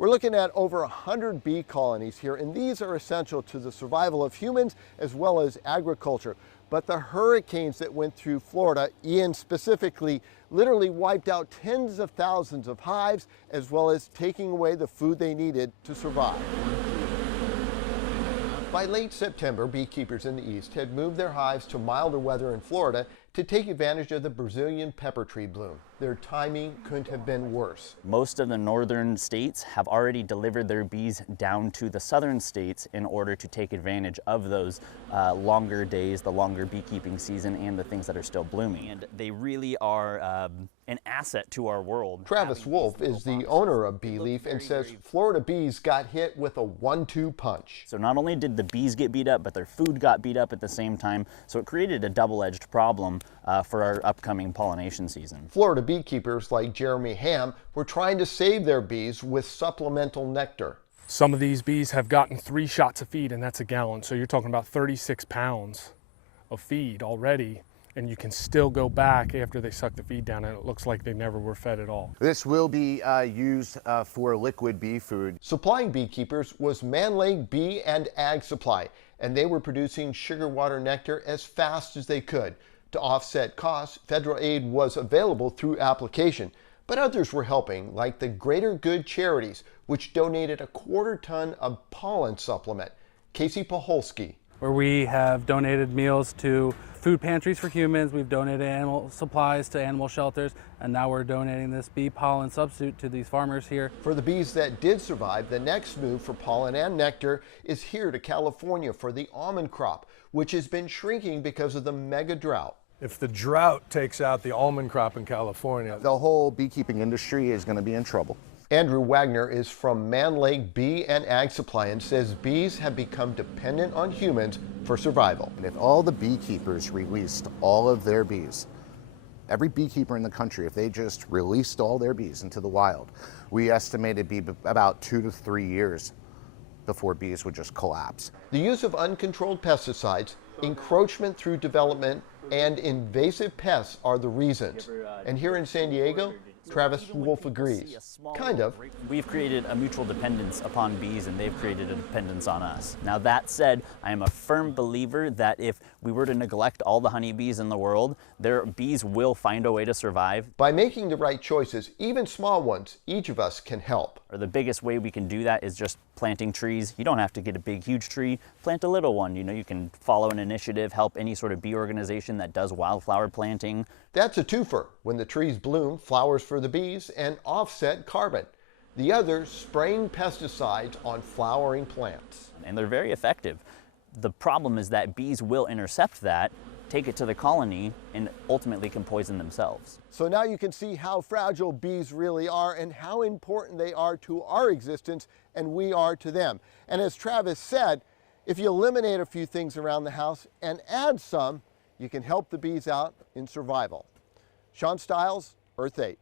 We're looking at over 100 bee colonies here, and these are essential to the survival of humans as well as agriculture. But the hurricanes that went through Florida, Ian specifically, literally wiped out tens of thousands of hives, as well as taking away the food they needed to survive. By late September, beekeepers in the east had moved their hives to milder weather in Florida to take advantage of the Brazilian pepper tree bloom. Their timing couldn't have been worse. Most of the northern states have already delivered their bees down to the southern states in order to take advantage of those longer days, the longer beekeeping season, and the things that are still blooming. And they really are an asset to our world. Travis Wolf is the owner of Bee Leaf and says Florida bees got hit with a 1-2 punch. So not only did the bees get beat up, but their food got beat up at the same time. So it created a double-edged problem for our upcoming pollination season. Florida beekeepers like Jeremy Ham were trying to save their bees with supplemental nectar. Some of these bees have gotten 3 shots of feed, and that's a gallon. So you're talking about 36 pounds of feed already. And you can still go back after they suck the feed down, and it looks like they never were fed at all. This will be used for liquid bee food. Supplying beekeepers was Mann Lake Bee and Ag Supply, and they were producing sugar water nectar as fast as they could. To offset costs, federal aid was available through application, but others were helping, like the Greater Good Charities, which donated a 1/4 ton of pollen supplement. Casey Paholski. Where we have donated meals to food pantries for humans, we've donated animal supplies to animal shelters, and now we're donating this bee pollen substitute to these farmers here. For the bees that did survive, the next move for pollen and nectar is here to California for the almond crop, which has been shrinking because of the mega drought. If the drought takes out the almond crop in California, the whole beekeeping industry is going to be in trouble. Andrew Wagner is from Mann Lake Bee and Ag Supply and says bees have become dependent on humans for survival. And if all the beekeepers released all of their bees, every beekeeper in the country, if they just released all their bees into the wild, we estimate it'd be about 2 to 3 years before bees would just collapse. The use of uncontrolled pesticides, encroachment through development, and invasive pests are the reasons. And here in San Diego, Travis Wolf agrees. Kind of. We've created a mutual dependence upon bees, and they've created a dependence on us. Now that said, I am a firm believer that if we were to neglect all the honeybees in the world, their bees will find a way to survive. By making the right choices, even small ones, each of us can help. Or the biggest way we can do that is just planting trees. You don't have to get a big, huge tree. Plant a little one. You know, you can follow an initiative, help any sort of bee organization that does wildflower planting. That's a twofer. When the trees bloom, flowers for the bees and offset carbon. The other, spraying pesticides on flowering plants. And they're very effective. The problem is that bees will intercept that, take it to the colony, and ultimately can poison themselves. So now you can see how fragile bees really are and how important they are to our existence and we are to them. And as Travis said, if you eliminate a few things around the house and add some, you can help the bees out in survival. Sean Stiles, Earth 8.